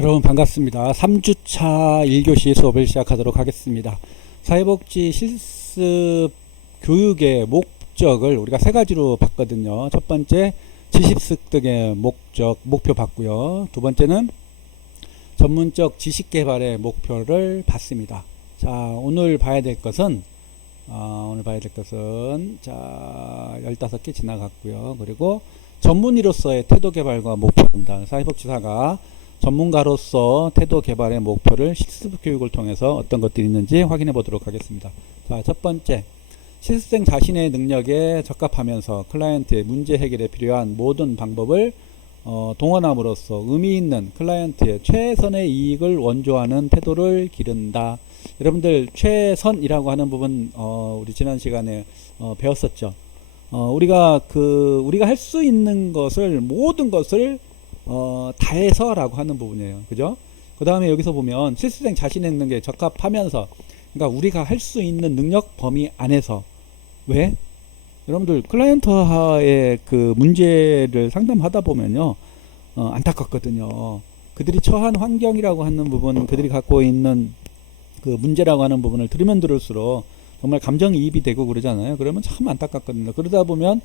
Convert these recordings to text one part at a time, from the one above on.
여러분 반갑습니다. 3주차 1교시 수업을 시작하도록 하겠습니다. 사회복지 실습 교육의 목적을 우리가 세 가지로 봤거든요. 첫 번째, 지식 습득의 목표 봤고요. 두 번째는 전문적 지식 개발의 목표를 봤습니다. 자, 오늘 봐야 될 것은 자, 15개 지나갔고요. 그리고 전문의로서의 태도 개발과 목표입니다. 사회복지사가 전문가로서 태도 개발의 목표를 실습 교육을 통해서 어떤 것들이 있는지 확인해 보도록 하겠습니다. 자, 첫 번째, 실습생 자신의 능력에 적합하면서 클라이언트의 문제 해결에 필요한 모든 방법을 동원함으로써 의미 있는 클라이언트의 최선의 이익을 원조하는 태도를 기른다. 여러분들 최선이라고 하는 부분 우리 지난 시간에 배웠었죠. 우리가 할 수 있는 것을 모든 것을 다해서라고 하는 부분이에요. 그죠? 그 다음에 여기서 보면 실습생 자신의 능력에 적합하면서, 그러니까 우리가 할 수 있는 능력 범위 안에서. 왜? 여러분들 클라이언트와의 그 문제를 상담하다 보면요, 안타깝거든요. 그들이 처한 환경이라고 하는 부분, 그들이 갖고 있는 그 문제라고 하는 부분을 들으면 들을수록 정말 감정이입이 되고 그러잖아요. 그러면 참 안타깝거든요. 그러다 보면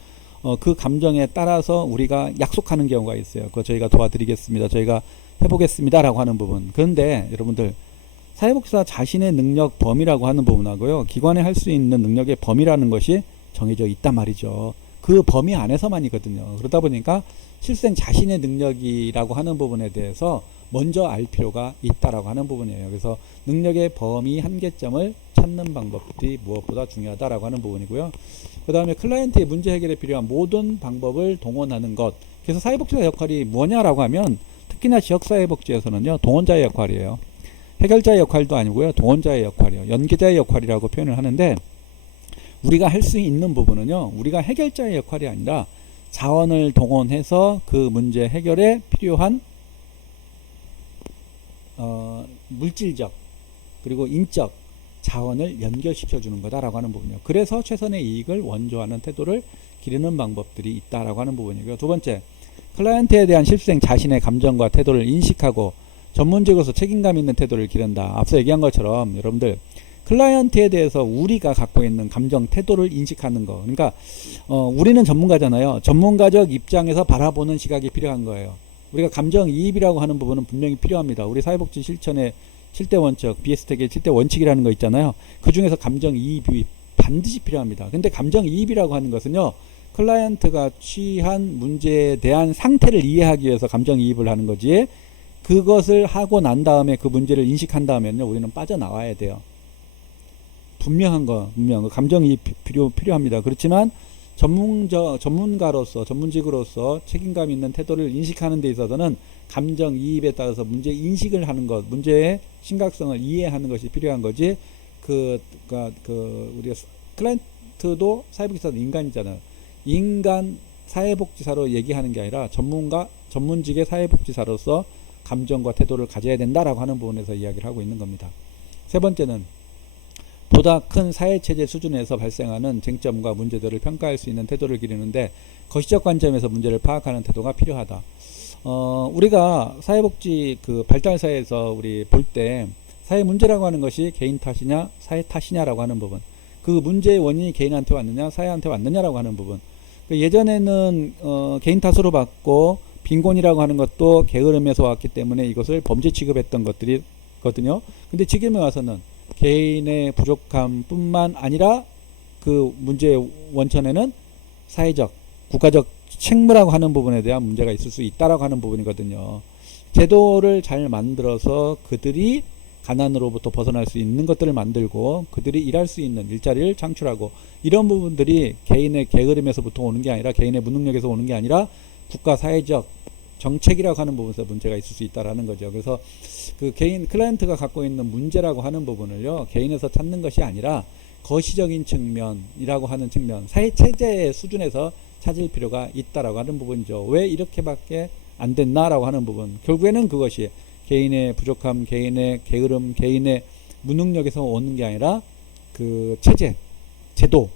그 감정에 따라서 우리가 약속하는 경우가 있어요. 그거 저희가 도와드리겠습니다. 저희가 해보겠습니다. 라고 하는 부분. 그런데 여러분들, 사회복지사 자신의 능력 범위라고 하는 부분하고요, 기관에 할 수 있는 능력의 범위라는 것이 정해져 있단 말이죠. 그 범위 안에서만이거든요. 그러다 보니까 실생 자신의 능력이라고 하는 부분에 대해서 먼저 알 필요가 있다라고 하는 부분이에요. 그래서 능력의 범위 한계점을 찾는 방법이 무엇보다 중요하다라고 하는 부분이고요. 그 다음에 클라이언트의 문제 해결에 필요한 모든 방법을 동원하는 것. 그래서 사회복지사 역할이 뭐냐라고 하면, 특히나 지역사회복지에서는요, 동원자의 역할이에요. 해결자의 역할도 아니고요, 동원자의 역할이에요. 연계자의 역할이라고 표현을 하는데, 우리가 할 수 있는 부분은요, 우리가 해결자의 역할이 아니라 자원을 동원해서 그 문제 해결에 필요한 물질적 그리고 인적 자원을 연결시켜 주는 거다라고 하는 부분이요. 그래서 최선의 이익을 원조하는 태도를 기르는 방법들이 있다라고 하는 부분이고요. 두 번째, 클라이언트에 대한 실생 자신의 감정과 태도를 인식하고 전문적으로서 책임감 있는 태도를 기른다. 앞서 얘기한 것처럼 여러분들, 클라이언트에 대해서 우리가 갖고 있는 감정, 태도를 인식하는 거. 그러니까 우리는 전문가잖아요. 전문가적 입장에서 바라보는 시각이 필요한 거예요. 우리가 감정이입이라고 하는 부분은 분명히 필요합니다. 우리 사회복지 실천의 7대 원칙, BS텍의 7대 원칙이라는 거 있잖아요. 그 중에서 감정이입이 반드시 필요합니다. 근데 감정이입이라고 하는 것은요, 클라이언트가 취한 문제에 대한 상태를 이해하기 위해서 감정이입을 하는 거지, 그것을 하고 난 다음에 그 문제를 인식한 다음에는요, 우리는 빠져나와야 돼요. 분명한 거, 감정이입 필요합니다. 그렇지만 전문가로서, 전문직으로서 책임감 있는 태도를 인식하는 데 있어서는 감정이입에 따라서 문제 인식을 하는 것, 문제의 심각성을 이해하는 것이 필요한 거지. 우리가 클라이언트도 사회복지사도 인간이잖아요. 인간 사회복지사로 얘기하는 게 아니라 전문직의 사회복지사로서 감정과 태도를 가져야 된다라고 하는 부분에서 이야기를 하고 있는 겁니다. 세 번째는, 보다 큰 사회체제 수준에서 발생하는 쟁점과 문제들을 평가할 수 있는 태도를 기르는데 거시적 관점에서 문제를 파악하는 태도가 필요하다. 우리가 사회복지 발달사회에서 우리 볼 때 사회 문제라고 하는 것이 개인 탓이냐 사회 탓이냐라고 하는 부분, 그 문제의 원인이 개인한테 왔느냐 사회한테 왔느냐라고 하는 부분, 예전에는 개인 탓으로 봤고 빈곤이라고 하는 것도 게으름에서 왔기 때문에 이것을 범죄 취급했던 것들이거든요. 근데 지금에 와서는 개인의 부족함 뿐만 아니라 그 문제의 원천에는 사회적, 국가적 책무라고 하는 부분에 대한 문제가 있을 수 있다라고 하는 부분이거든요. 제도를 잘 만들어서 그들이 가난으로부터 벗어날 수 있는 것들을 만들고 그들이 일할 수 있는 일자리를 창출하고, 이런 부분들이 개인의 게으름에서부터 오는 게 아니라, 개인의 무능력에서 오는 게 아니라 국가 사회적 정책이라고 하는 부분에서 문제가 있을 수 있다라는 거죠. 그래서 그 클라이언트가 갖고 있는 문제라고 하는 부분을요, 개인에서 찾는 것이 아니라 거시적인 측면이라고 하는 측면, 사회체제의 수준에서 찾을 필요가 있다라고 하는 부분이죠. 왜 이렇게밖에 안 됐나라고 하는 부분, 결국에는 그것이 개인의 부족함, 개인의 게으름, 개인의 무능력에서 오는 게 아니라 그 체제, 제도,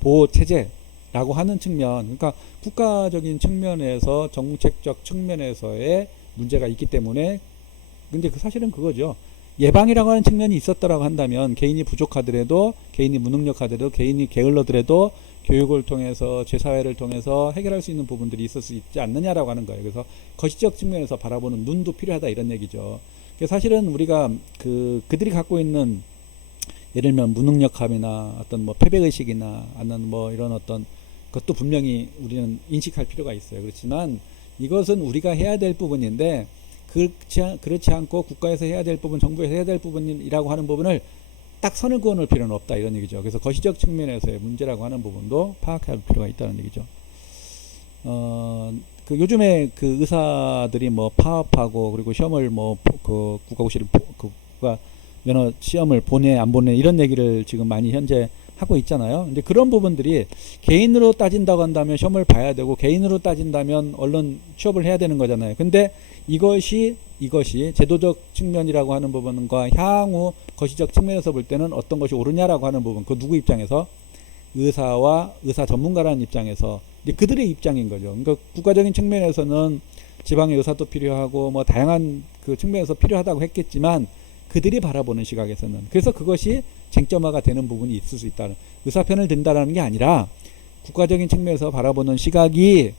보호체제 라고 하는 측면, 그러니까 국가적인 측면에서 정책적 측면에서의 문제가 있기 때문에 근데 그 사실은 그거죠. 예방이라고 하는 측면이 있었다라고 한다면 개인이 부족하더라도, 개인이 무능력하더라도, 개인이 게을러더라도 교육을 통해서, 제사회를 통해서 해결할 수 있는 부분들이 있을 수 있지 않느냐라고 하는 거예요. 그래서 거시적 측면에서 바라보는 눈도 필요하다 이런 얘기죠. 사실은 우리가 그들이 갖고 있는 예를 들면 무능력함이나 어떤 뭐 패배의식이나 아니면 뭐 이런 어떤 것도 분명히 우리는 인식할 필요가 있어요. 그렇지만 이것은 우리가 해야 될 부분인데 그렇지 않고 국가에서 해야 될 부분, 정부에서 해야 될 부분이라고 하는 부분을 딱 선을 그어 놓을 필요는 없다 이런 얘기죠. 그래서 거시적 측면에서의 문제라고 하는 부분도 파악할 필요가 있다는 얘기죠. 요즘에 그 의사들이 뭐 파업하고 그리고 시험을 그 국가고시를 국가 면허 시험을 보내 안 보내 이런 얘기를 지금 많이 현재 하고 있잖아요. 근데 그런 부분들이 개인으로 따진다고 한다면 시험을 봐야 되고 개인으로 따진다면 얼른 취업을 해야 되는 거잖아요. 근데 이것이 제도적 측면이라고 하는 부분과 향후 거시적 측면에서 볼 때는 어떤 것이 옳으냐라고 하는 부분, 그 누구 입장에서 의사와 의사 전문가라는 입장에서 이제 그들의 입장인 거죠. 그러니까 국가적인 측면에서는 지방의 의사도 필요하고 뭐 다양한 그 측면에서 필요하다고 했겠지만 그들이 바라보는 시각에서는 그래서 그것이 쟁점화가 되는 부분이 있을 수 있다는 의사 편을 든다라는 게 아니라 국가적인 측면에서 바라보는 시각이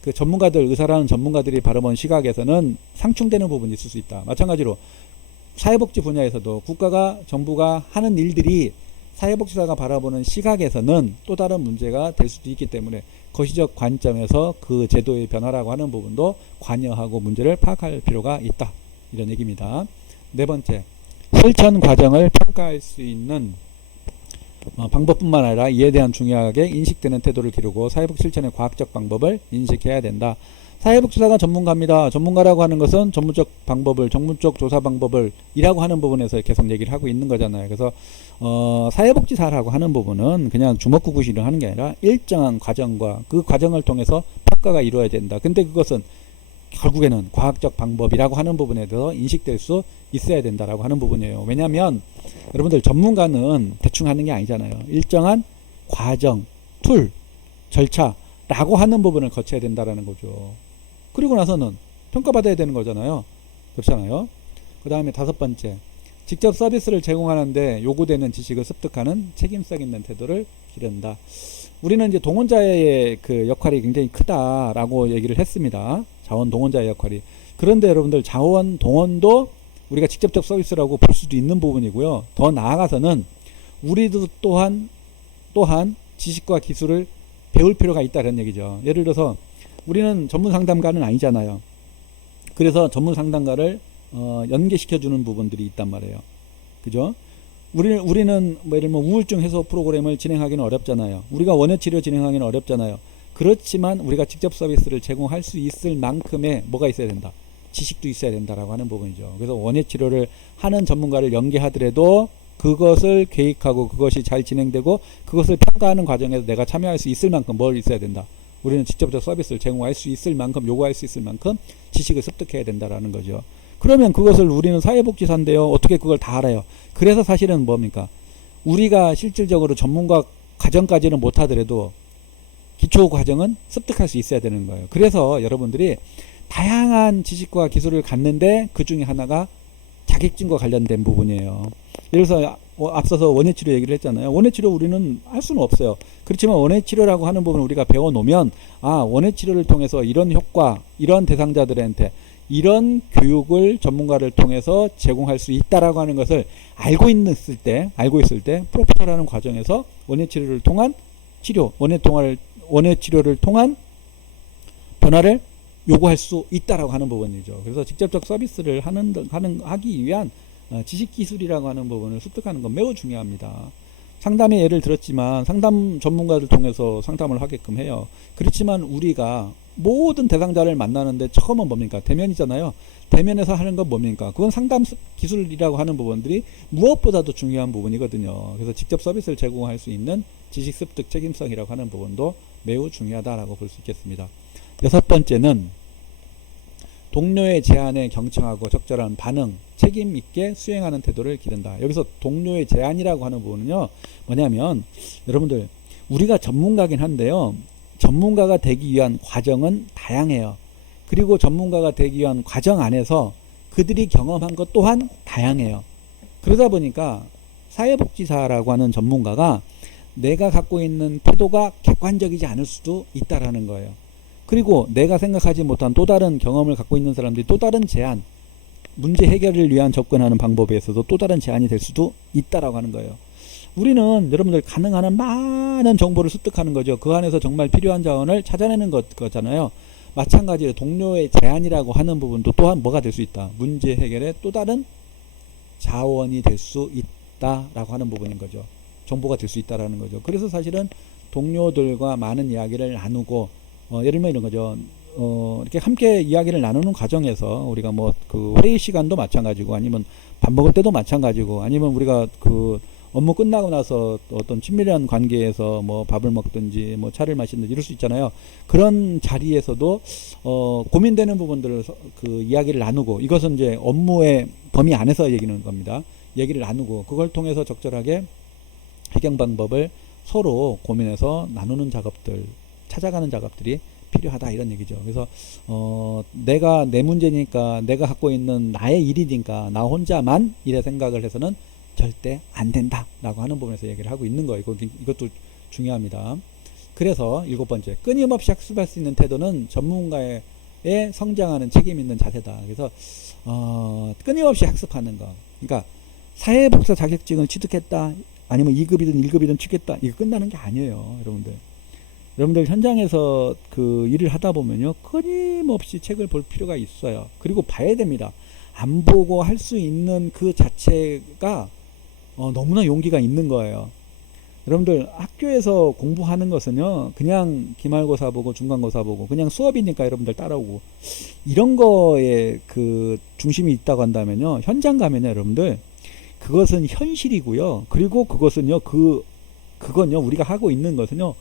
그 전문가들 의사라는 전문가들이 바라보는 시각에서는 상충되는 부분이 있을 수 있다. 마찬가지로 사회복지 분야에서도 국가가 정부가 하는 일들이 사회복지사가 바라보는 시각에서는 또 다른 문제가 될 수도 있기 때문에 거시적 관점에서 그 제도의 변화라고 하는 부분도 관여하고 문제를 파악할 필요가 있다. 이런 얘기입니다. 네 번째, 실천 과정을 평가할 수 있는 방법뿐만 아니라 이에 대한 중요하게 인식되는 태도를 기르고 사회복지 실천의 과학적 방법을 인식해야 된다. 사회복지사가 전문가입니다. 전문가라고 하는 것은 전문적 방법을, 전문적 조사 방법을 이라고 하는 부분에서 계속 얘기를 하고 있는 거잖아요. 그래서 사회복지사라고 하는 부분은 그냥 주먹구구시를 하는 게 아니라 일정한 과정과 그 과정을 통해서 평가가 이루어야 된다. 근데 그것은 결국에는 과학적 방법이라고 하는 부분에 대해서 인식될 수 있어야 된다라고 하는 부분이에요. 왜냐하면 여러분들 전문가는 대충 하는 게 아니잖아요. 일정한 과정, 툴, 절차라고 하는 부분을 거쳐야 된다라는 거죠. 그리고 나서는 평가받아야 되는 거잖아요. 그렇잖아요. 그 다음에 다섯 번째, 직접 서비스를 제공하는데 요구되는 지식을 습득하는 책임성 있는 태도를 기른다. 우리는 이제 동원자의 그 역할이 굉장히 크다라고 얘기를 했습니다. 자원 동원자의 역할이. 그런데 여러분들 자원 동원도 우리가 직접적 서비스라고 볼 수도 있는 부분이고요. 더 나아가서는 우리도 또한 지식과 기술을 배울 필요가 있다는 얘기죠. 예를 들어서 우리는 전문 상담가는 아니잖아요. 그래서 전문 상담가를 연계시켜주는 부분들이 있단 말이에요. 그죠? 우리는 뭐 예를 들면 우울증 해소 프로그램을 진행하기는 어렵잖아요. 우리가 원예치료 진행하기는 어렵잖아요. 그렇지만 우리가 직접 서비스를 제공할 수 있을 만큼의 뭐가 있어야 된다. 지식도 있어야 된다라고 하는 부분이죠. 그래서 원예치료를 하는 전문가를 연계하더라도 그것을 계획하고 그것이 잘 진행되고 그것을 평가하는 과정에서 내가 참여할 수 있을 만큼 뭘 있어야 된다. 우리는 직접적 서비스를 제공할 수 있을 만큼, 요구할 수 있을 만큼 지식을 습득해야 된다라는 거죠. 그러면 그것을 우리는 사회복지사인데요. 어떻게 그걸 다 알아요? 그래서 사실은 뭡니까? 우리가 실질적으로 전문가 과정까지는 못하더라도 기초 과정은 습득할 수 있어야 되는 거예요. 그래서 여러분들이 다양한 지식과 기술을 갖는데 그 중에 하나가 자격증과 관련된 부분이에요. 예를 들어서 앞서서 원예치료 얘기를 했잖아요. 원예치료 우리는 할 수는 없어요. 그렇지만 원예치료라고 하는 부분을 우리가 배워놓으면 원예치료를 통해서 이런 효과, 이런 대상자들한테 이런 교육을 전문가를 통해서 제공할 수 있다라고 하는 것을 알고 있을 때 프로페셔널하는 과정에서 원예치료를 통한 치료, 원예치료를 통한 변화를 요구할 수 있다라고 하는 부분이죠. 그래서 직접적 서비스를 하기 위한 지식기술이라고 하는 부분을 습득하는 건 매우 중요합니다. 상담의 예를 들었지만 상담 전문가를 통해서 상담을 하게끔 해요. 그렇지만 우리가 모든 대상자를 만나는데 처음은 뭡니까? 대면이잖아요. 대면에서 하는 건 뭡니까? 그건 상담 기술이라고 하는 부분들이 무엇보다도 중요한 부분이거든요. 그래서 직접 서비스를 제공할 수 있는 지식 습득 책임성이라고 하는 부분도 매우 중요하다라고 볼 수 있겠습니다. 여섯 번째는 동료의 제안에 경청하고 적절한 반응, 책임 있게 수행하는 태도를 기른다. 여기서 동료의 제안이라고 하는 부분은요, 뭐냐면 여러분들 우리가 전문가긴 한데요, 전문가가 되기 위한 과정은 다양해요. 그리고 전문가가 되기 위한 과정 안에서 그들이 경험한 것 또한 다양해요. 그러다 보니까 사회복지사라고 하는 전문가가 내가 갖고 있는 태도가 객관적이지 않을 수도 있다라는 거예요. 그리고 내가 생각하지 못한 또 다른 경험을 갖고 있는 사람들이 또 다른 제안, 문제 해결을 위한 접근하는 방법에 있어서 또 다른 제안이 될 수도 있다라고 하는 거예요. 우리는 여러분들 가능한 한 많은 정보를 습득하는 거죠. 그 안에서 정말 필요한 자원을 찾아내는 거잖아요. 마찬가지로 동료의 제안이라고 하는 부분도 또한 뭐가 될 수 있다. 문제 해결의 또 다른 자원이 될 수 있다라고 하는 부분인 거죠. 정보가 될 수 있다라는 거죠. 그래서 사실은 동료들과 많은 이야기를 나누고 예를 들면 이런 거죠. 이렇게 함께 이야기를 나누는 과정에서 우리가 뭐 그 회의 시간도 마찬가지고 아니면 밥 먹을 때도 마찬가지고 아니면 우리가 그 업무 끝나고 나서 어떤 친밀한 관계에서 뭐 밥을 먹든지 뭐 차를 마시든지 이럴 수 있잖아요. 그런 자리에서도 고민되는 부분들을 그 이야기를 나누고 이것은 이제 업무의 범위 안에서 얘기하는 겁니다. 얘기를 나누고 그걸 통해서 적절하게 해결 방법을 서로 고민해서 나누는 작업들, 찾아가는 작업들이 필요하다 이런 얘기죠. 그래서 내가 내 문제니까 내가 갖고 있는 나의 일이니까 나 혼자만 이래 생각을 해서는 절대 안 된다라고 하는 부분에서 얘기를 하고 있는 거예요. 이것도 중요합니다. 그래서 7번째, 끊임없이 학습할 수 있는 태도는 전문가의 성장하는 책임 있는 자세다. 그래서 끊임없이 학습하는 거. 그러니까 사회복지사 자격증을 취득했다. 아니면 2급이든 1급이든 취득했다. 이거 끝나는 게 아니에요, 여러분들. 여러분들 현장에서 그 일을 하다 보면요, 끊임없이 책을 볼 필요가 있어요. 그리고 봐야 됩니다. 안 보고 할 수 있는 그 자체가 너무나 용기가 있는 거예요. 여러분들 학교에서 공부하는 것은요, 그냥 기말고사 보고 중간고사 보고 그냥 수업이니까 여러분들 따라오고 이런 거에 그 중심이 있다고 한다면요, 현장 가면요, 여러분들 그것은 현실이고요. 그리고 그것은요, 그건요, 우리가 하고 있는 것은요,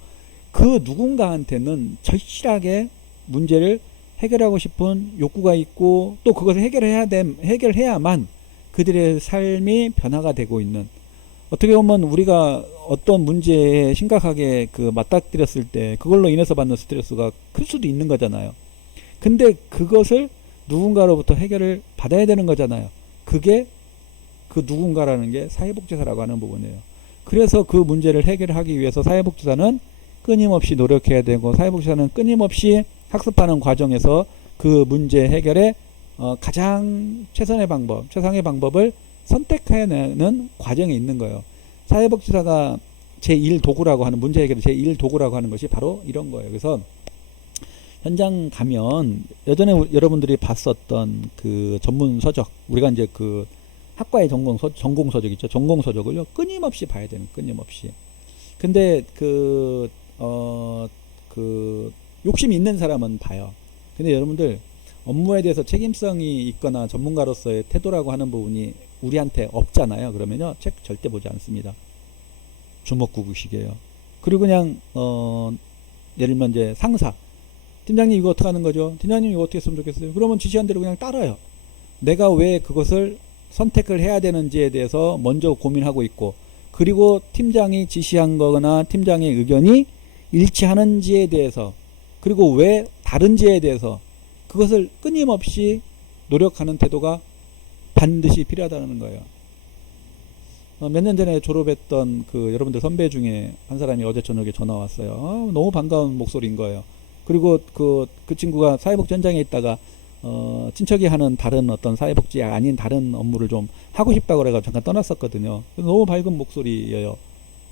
그 누군가한테는 절실하게 문제를 해결하고 싶은 욕구가 있고 또 그것을 해결해야만 그들의 삶이 변화가 되고 있는, 어떻게 보면 우리가 어떤 문제에 심각하게 그 맞닥뜨렸을 때 그걸로 인해서 받는 스트레스가 클 수도 있는 거잖아요. 근데 그것을 누군가로부터 해결을 받아야 되는 거잖아요. 그게 그 누군가라는 게 사회복지사라고 하는 부분이에요. 그래서 그 문제를 해결하기 위해서 사회복지사는 끊임없이 노력해야 되고 사회복지사는 끊임없이 학습하는 과정에서 그 문제 해결에 가장 최선의 방법, 최상의 방법을 선택해내는 과정에 있는 거예요. 사회복지사가 제1도구라고 하는, 문제 해결의 제1도구라고 하는 것이 바로 이런 거예요. 그래서 현장 가면 예전에 여러분들이 봤었던 그 전문 서적, 우리가 이제 그 학과의 전공 서적 있죠. 전공 서적을요, 끊임없이 봐야 되는, 끊임없이. 근데 욕심이 있는 사람은 봐요. 근데 여러분들 업무에 대해서 책임성이 있거나 전문가로서의 태도라고 하는 부분이 우리한테 없잖아요. 그러면요, 책 절대 보지 않습니다. 주먹구구식이에요. 그리고 그냥 예를 들면 이제 상사, 팀장님 이거 어떻게 하는 거죠? 팀장님 이거 어떻게 했으면 좋겠어요? 그러면 지시한 대로 그냥 따라요. 내가 왜 그것을 선택을 해야 되는지에 대해서 먼저 고민하고 있고, 그리고 팀장이 지시한 거거나 팀장의 의견이 일치하는지에 대해서, 그리고 왜 다른지에 대해서 그것을 끊임없이 노력하는 태도가 반드시 필요하다는 거예요. 몇 년 전에 졸업했던 그 여러분들 선배 중에 한 사람이 어제 저녁에 전화 왔어요. 너무 반가운 목소리인 거예요. 그리고 그 친구가 사회복지 현장에 있다가 친척이 하는 다른 어떤 사회복지 아닌 다른 업무를 좀 하고 싶다고 그래가지고 잠깐 떠났었거든요. 그래서 너무 밝은 목소리예요.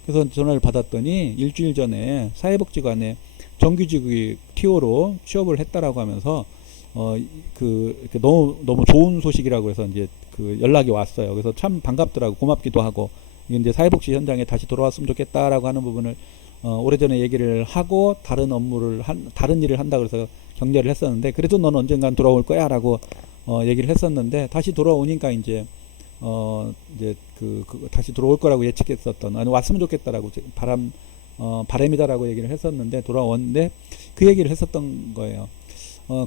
그래서 전화를 받았더니 일주일 전에 사회복지관에 정규직의 TO로 취업을 했다라고 하면서 너무 좋은 소식이라고 해서 이제 그 연락이 왔어요. 그래서 참 반갑더라고, 고맙기도 하고, 이제 사회복지 현장에 다시 돌아왔으면 좋겠다라고 하는 부분을 오래전에 얘기를 하고 다른 일을 한다 그래서 격려를 했었는데, 그래도 넌 언젠간 돌아올 거야라고 얘기를 했었는데, 다시 돌아오니까 이제 다시 들어올 거라고 예측했었던, 아니 왔으면 좋겠다라고 바람이다라고 얘기를 했었는데 돌아왔는데 그 얘기를 했었던 거예요.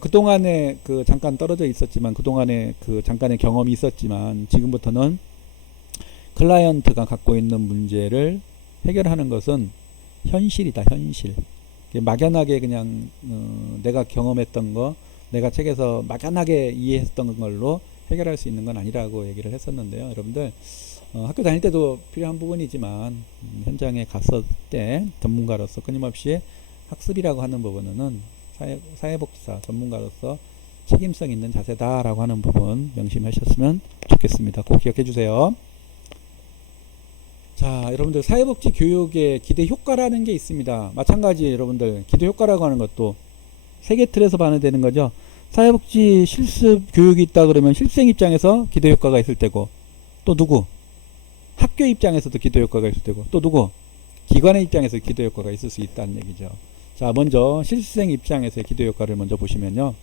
그동안에 그 잠깐 떨어져 있었지만, 그동안에 그 잠깐의 경험이 있었지만, 지금부터는 클라이언트가 갖고 있는 문제를 해결하는 것은 현실이다, 현실. 막연하게 그냥 내가 경험했던 거, 내가 책에서 막연하게 이해했던 걸로 해결할 수 있는 건 아니라고 얘기를 했었는데요. 여러분들 학교 다닐 때도 필요한 부분이지만 현장에 갔을 때 전문가로서 끊임없이 학습이라고 하는 부분은 사회복지사 전문가로서 책임성 있는 자세다라고 하는 부분 명심하셨으면 좋겠습니다. 꼭 기억해 주세요. 자, 여러분들 사회복지 교육의 기대 효과라는 게 있습니다. 마찬가지 여러분들 기대 효과라고 하는 것도 세 개 틀에서 반영되는 거죠. 사회복지 실습 교육이 있다 그러면 실생 입장에서 기대 효과가 있을 테고, 또 누구? 학교 입장에서도 기대 효과가 있을 테고, 또 누구? 기관의 입장에서 기대 효과가 있을 수 있다는 얘기죠. 자, 먼저 실생 입장에서의 기대 효과를 먼저 보시면요.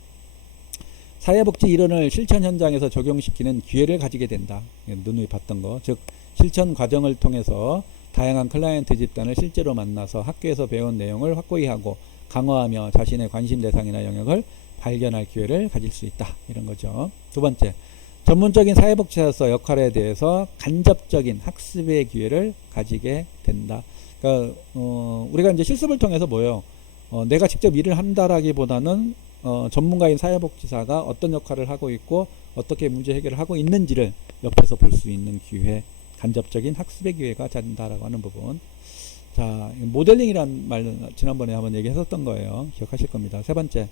사회복지 이론을 실천 현장에서 적용시키는 기회를 가지게 된다. 누누이 봤던 거. 즉 실천 과정을 통해서 다양한 클라이언트 집단을 실제로 만나서 학교에서 배운 내용을 확고히 하고 강화하며 자신의 관심 대상이나 영역을 발견할 기회를 가질 수 있다. 이런 거죠. 두 번째, 전문적인 사회복지사로서 역할에 대해서 간접적인 학습의 기회를 가지게 된다. 그러니까 우리가 이제 실습을 통해서 뭐예요? 내가 직접 일을 한다라기보다는 전문가인 사회복지사가 어떤 역할을 하고 있고 어떻게 문제 해결을 하고 있는지를 옆에서 볼 수 있는 기회, 간접적인 학습의 기회가 된다라고 하는 부분. 자, 모델링이란 말 지난번에 한번 얘기했었던 거예요. 기억하실 겁니다. 세 번째,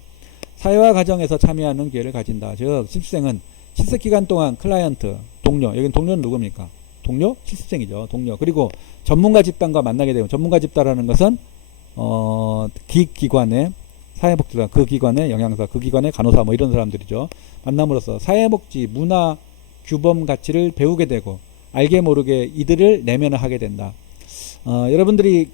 사회화 과정에서 참여하는 기회를 가진다. 즉 실습생은 실습 기간 동안 클라이언트, 동료, 여기는 동료는 누굽니까? 동료? 실습생이죠. 동료. 그리고 전문가 집단과 만나게 되면, 전문가 집단이라는 것은 기관의 사회복지사, 그 기관의 영양사, 그 기관의 간호사 뭐 이런 사람들이죠. 만남으로써 사회복지 문화 규범 가치를 배우게 되고 알게 모르게 이들을 내면화하게 된다. 여러분들이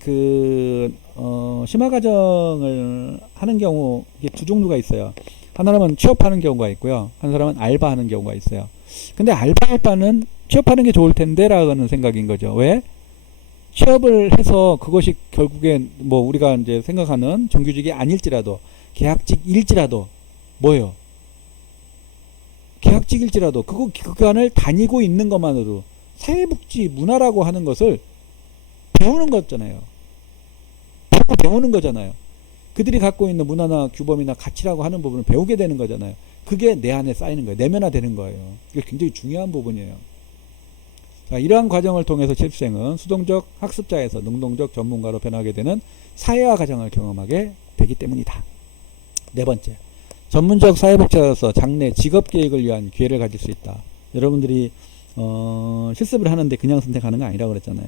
심화 과정을 하는 경우 이게 두 종류가 있어요. 하나는 취업하는 경우가 있고요. 한 사람은 알바하는 경우가 있어요. 근데 알바할 바는 취업하는 게 좋을 텐데라는 생각인 거죠. 왜? 취업을 해서 그것이 결국엔 뭐 우리가 이제 생각하는 정규직이 아닐지라도 계약직일지라도 뭐예요? 계약직일지라도 그 기관을 다니고 있는 것만으로 사회복지 문화라고 하는 것을 배우는 거잖아요. 배우는 거잖아요. 그들이 갖고 있는 문화나 규범이나 가치라고 하는 부분을 배우게 되는 거잖아요. 그게 내 안에 쌓이는 거예요. 내면화되는 거예요. 이게 굉장히 중요한 부분이에요. 자, 이러한 과정을 통해서 실습생은 수동적 학습자에서 능동적 전문가로 변하게 되는 사회화 과정을 경험하게 되기 때문이다. 네 번째, 전문적 사회복지사로서 장래 직업 계획을 위한 기회를 가질 수 있다. 여러분들이 실습을 하는데 그냥 선택하는 거 아니라고 그랬잖아요.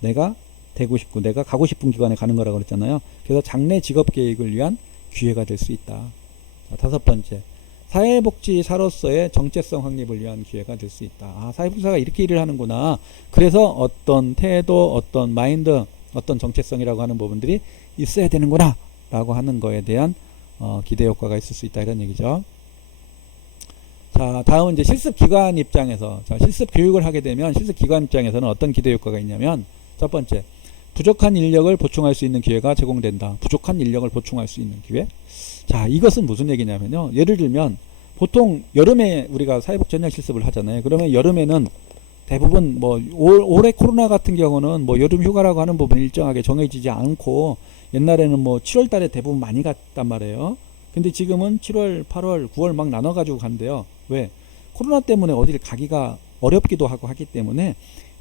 내가 되고 싶고 내가 가고 싶은 기관에 가는 거라고 그랬잖아요. 그래서 장래 직업 계획을 위한 기회가 될 수 있다. 자, 다섯 번째, 사회복지사로서의 정체성 확립을 위한 기회가 될 수 있다. 아, 사회복지사가 이렇게 일을 하는구나. 그래서 어떤 태도, 어떤 마인드, 어떤 정체성이라고 하는 부분들이 있어야 되는구나 라고 하는 거에 대한 기대 효과가 있을 수 있다, 이런 얘기죠. 자, 다음은 이제 실습기관 입장에서, 자, 실습 교육을 하게 되면 실습기관 입장에서는 어떤 기대 효과가 있냐면, 첫 번째, 부족한 인력을 보충할 수 있는 기회가 제공된다. 부족한 인력을 보충할 수 있는 기회. 자, 이것은 무슨 얘기냐면요. 예를 들면 보통 여름에 우리가 사회복지 현장 실습을 하잖아요. 그러면 여름에는 대부분 뭐 올해 코로나 같은 경우는 뭐 여름 휴가라고 하는 부분이 일정하게 정해지지 않고 옛날에는 뭐 7월 달에 대부분 많이 갔단 말이에요. 근데 지금은 7월, 8월, 9월 막 나눠 가지고 간대요. 왜? 코로나 때문에 어디를 가기가 어렵기도 하고 하기 때문에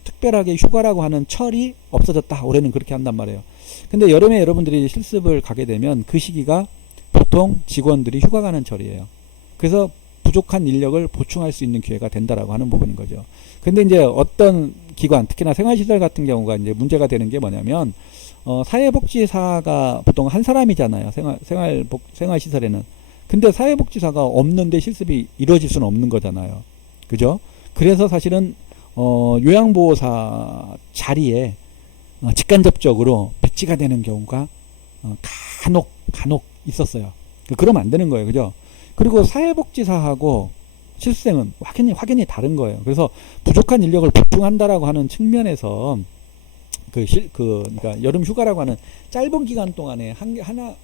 특별하게 휴가라고 하는 철이 없어졌다. 올해는 그렇게 한단 말이에요. 근데 여름에 여러분들이 실습을 가게 되면 그 시기가 보통 직원들이 휴가 가는 철이에요. 그래서 부족한 인력을 보충할 수 있는 기회가 된다라고 하는 부분인 거죠. 근데 이제 어떤 기관, 특히나 생활시설 같은 경우가 이제 문제가 되는 게 뭐냐면, 사회복지사가 보통 한 사람이잖아요. 생활시설에는. 근데 사회복지사가 없는데 실습이 이루어질 수는 없는 거잖아요. 그죠? 그래서 사실은 요양보호사 자리에 직간접적으로 배치가 되는 경우가 간혹 있었어요. 그러면 안 되는 거예요. 그죠? 그리고 사회복지사하고 실습생은 확연히 다른 거예요. 그래서 부족한 인력을 보충한다라고 하는 측면에서 그러니까 여름 휴가라고 하는 짧은 기간 동안에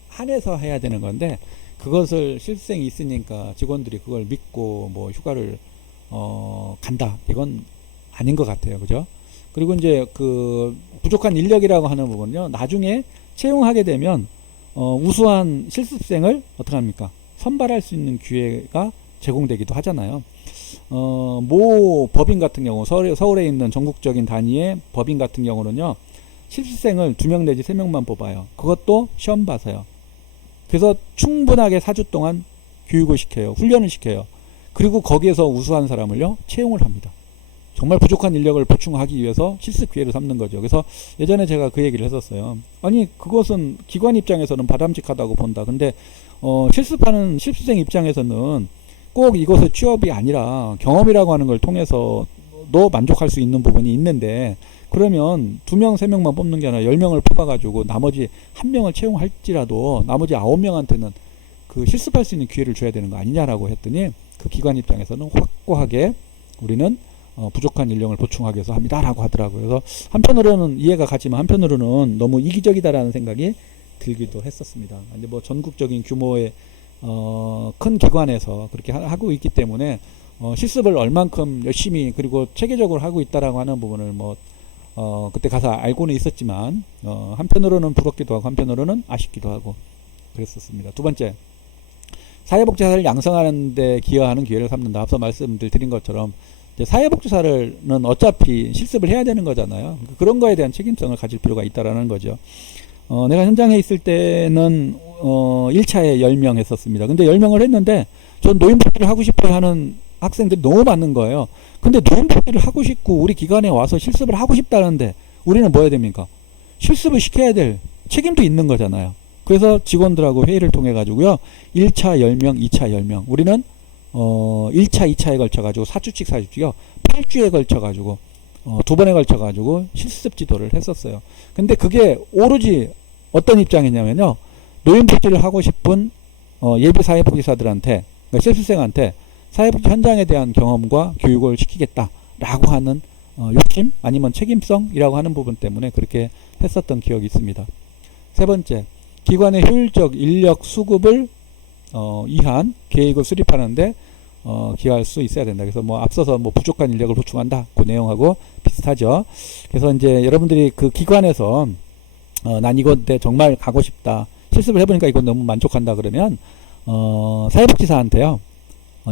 한해서 해야 되는 건데, 그것을 실습생이 있으니까 직원들이 그걸 믿고 뭐 휴가를 간다. 이건 아닌 것 같아요. 그죠? 그리고 이제 그 부족한 인력이라고 하는 부분요. 나중에 채용하게 되면 우수한 실습생을 어떻게 합니까? 선발할 수 있는 기회가 제공되기도 하잖아요. 모 법인 같은 경우 서울에 있는 전국적인 단위의 법인 같은 경우는요, 실습생을 2명 내지 3명만 뽑아요. 그것도 시험 봐서요. 그래서 충분하게 4주 동안 교육을 시켜요. 훈련을 시켜요. 그리고 거기에서 우수한 사람을요, 채용을 합니다. 정말 부족한 인력을 보충하기 위해서 실습 기회를 삼는 거죠. 그래서 예전에 제가 그 얘기를 했었어요. 아니, 그것은 기관 입장에서는 바람직하다고 본다. 근데 실습하는 실습생 입장에서는 꼭 이것의 취업이 아니라 경험이라고 하는 걸 통해서 너 만족할 수 있는 부분이 있는데, 그러면 2명, 3명만 뽑는 게 아니라 10명을 뽑아가지고 나머지 1명을 채용할지라도 나머지 9명한테는 그 실습할 수 있는 기회를 줘야 되는 거 아니냐라고 했더니, 그 기관 입장에서는 확고하게 우리는 부족한 인력을 보충하기 위해서 합니다라고 하더라고요. 그래서 한편으로는 이해가 가지만 한편으로는 너무 이기적이다라는 생각이 들기도 했었습니다. 이제 뭐 전국적인 규모의 큰 기관에서 그렇게 하고 있기 때문에 실습을 얼만큼 열심히 그리고 체계적으로 하고 있다라고 하는 부분을 그때 가서 알고는 있었지만 한편으로는 부럽기도 하고 한편으로는 아쉽기도 하고 그랬었습니다. 두 번째, 사회복지사를 양성하는 데 기여하는 기회를 삼는다. 앞서 말씀드린 것처럼 사회복지사는 어차피 실습을 해야 되는 거잖아요. 그런 거에 대한 책임성을 가질 필요가 있다라는 거죠. 내가 현장에 있을 때는 1차에 10명 했었습니다. 근데 10명을 했는데 전 노인복지를 하고 싶어 하는 학생들이 너무 많은 거예요. 근데 노인복지를 하고 싶고 우리 기관에 와서 실습을 하고 싶다는데 우리는 뭐 해야 됩니까? 실습을 시켜야 될 책임도 있는 거잖아요. 그래서 직원들하고 회의를 통해 가지고요, 1차 10명, 2차 10명, 우리는 1차, 2차에 걸쳐가지고 4주씩요, 8주에 걸쳐가지고, 2번에 걸쳐가지고 실습 지도를 했었어요. 근데 그게 오로지 어떤 입장이냐면요, 노인복지를 하고 싶은, 예비 사회복지사들한테, 그러니까 실습생한테 사회복지 현장에 대한 경험과 교육을 시키겠다라고 하는, 욕심, 아니면 책임성이라고 하는 부분 때문에 그렇게 했었던 기억이 있습니다. 세 번째, 기관의 효율적 인력 수급을 위한 계획을 수립하는데 기여할 수 있어야 된다. 그래서 뭐 앞서서 뭐 부족한 인력을 보충한다 그 내용하고 비슷하죠. 그래서 이제 여러분들이 그 기관에서 난 이건데 정말 가고 싶다, 실습을 해보니까 이건 너무 만족한다 그러면 사회복지사한테요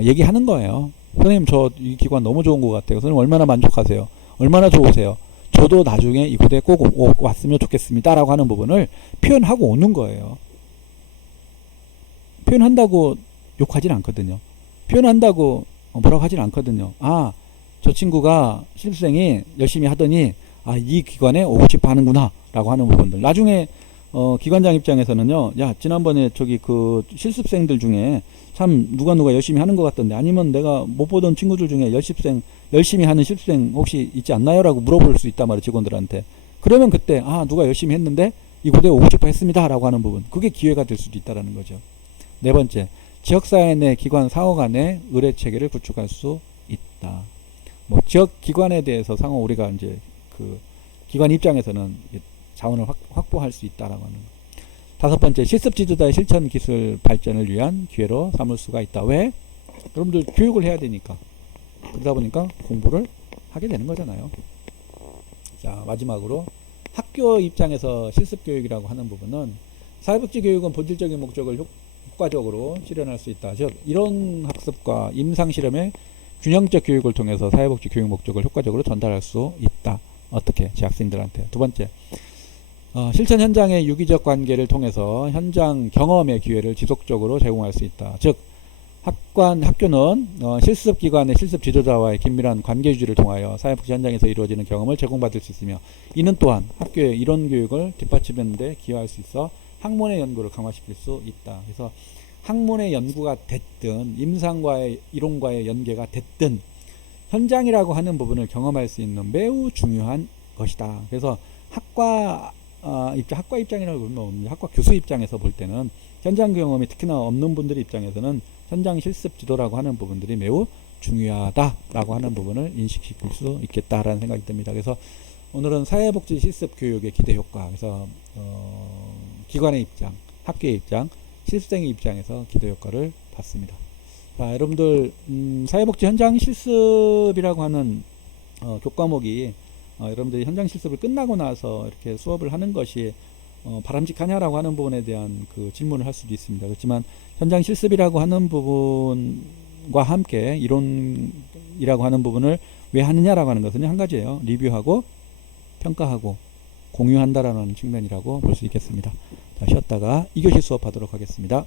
얘기하는 거예요. 선생님, 저 이 기관 너무 좋은 것 같아요. 선생님 얼마나 만족하세요? 얼마나 좋으세요? 저도 나중에 이곳에 꼭 왔으면 좋겠습니다 라고 하는 부분을 표현하고 오는 거예요. 표현한다고 욕하진 않거든요. 표현한다고 뭐라고 하진 않거든요. 아, 저 친구가 실습생이 열심히 하더니 이 기관에 오고 싶어 하는구나 라고 하는 부분들. 나중에 기관장 입장에서는요, 야, 지난번에 저기 그 실습생들 중에 참 누가 열심히 하는 것 같던데, 아니면 내가 못 보던 친구들 중에 열심히 하는 실습생 혹시 있지 않나요? 라고 물어볼 수 있단 말이에요, 직원들한테. 그러면 그때 누가 열심히 했는데 이곳에 오고 싶어 했습니다 라고 하는 부분, 그게 기회가 될 수도 있다는 거죠. 네 번째, 지역사회 내 기관 상호 간의 의뢰 체계를 구축할 수 있다. 뭐 지역 기관에 대해서 상호 우리가 이제 그 기관 입장에서는 자원을 확보할 수 있다라고 하는 거. 다섯 번째, 실습 지도자의 실천 기술 발전을 위한 기회로 삼을 수가 있다. 왜? 여러분들 교육을 해야 되니까. 그러다 보니까 공부를 하게 되는 거잖아요. 자, 마지막으로 학교 입장에서 실습 교육이라고 하는 부분은, 사회복지 교육은 본질적인 목적을 효과적으로 실현할 수 있다. 즉, 이론 학습과 임상 실험의 균형적 교육을 통해서 사회복지 교육 목적을 효과적으로 전달할 수 있다. 어떻게? 재학생들한테. 두 번째, 실천 현장의 유기적 관계를 통해서 현장 경험의 기회를 지속적으로 제공할 수 있다. 즉, 학교는 실습기관의 실습 지도자와의 긴밀한 관계 유지를 통하여 사회복지 현장에서 이루어지는 경험을 제공받을 수 있으며, 이는 또한 학교의 이론 교육을 뒷받침하는 데 기여할 수 있어 학문의 연구를 강화시킬 수 있다. 그래서 학문의 연구가 됐든 임상과의 이론과의 연계가 됐든 현장이라고 하는 부분을 경험할 수 있는 매우 중요한 것이다. 그래서 학과 입장이라고 보면 학과 교수 입장에서 볼 때는 현장 경험이 특히나 없는 분들 입장에서는 현장 실습 지도라고 하는 부분들이 매우 중요하다라고 하는 부분을 인식시킬 수 있겠다라는 생각이 듭니다. 그래서 오늘은 사회복지 실습 교육의 기대 효과, 그래서 기관의 입장, 학교의 입장, 실습생의 입장에서 기대 효과를 봤습니다. 자, 여러분들 사회복지 현장 실습이라고 하는 교과목이 여러분들이 현장 실습을 끝나고 나서 이렇게 수업을 하는 것이 바람직하냐라고 하는 부분에 대한 그 질문을 할 수도 있습니다. 그렇지만 현장 실습이라고 하는 부분은 이론과 함께 이론이라고 하는 부분을 왜 하느냐라고 하는 것은 한 가지예요. 리뷰하고 평가하고 공유한다라는 측면이라고 볼 수 있겠습니다. 자, 쉬었다가 2교시 수업하도록 하겠습니다.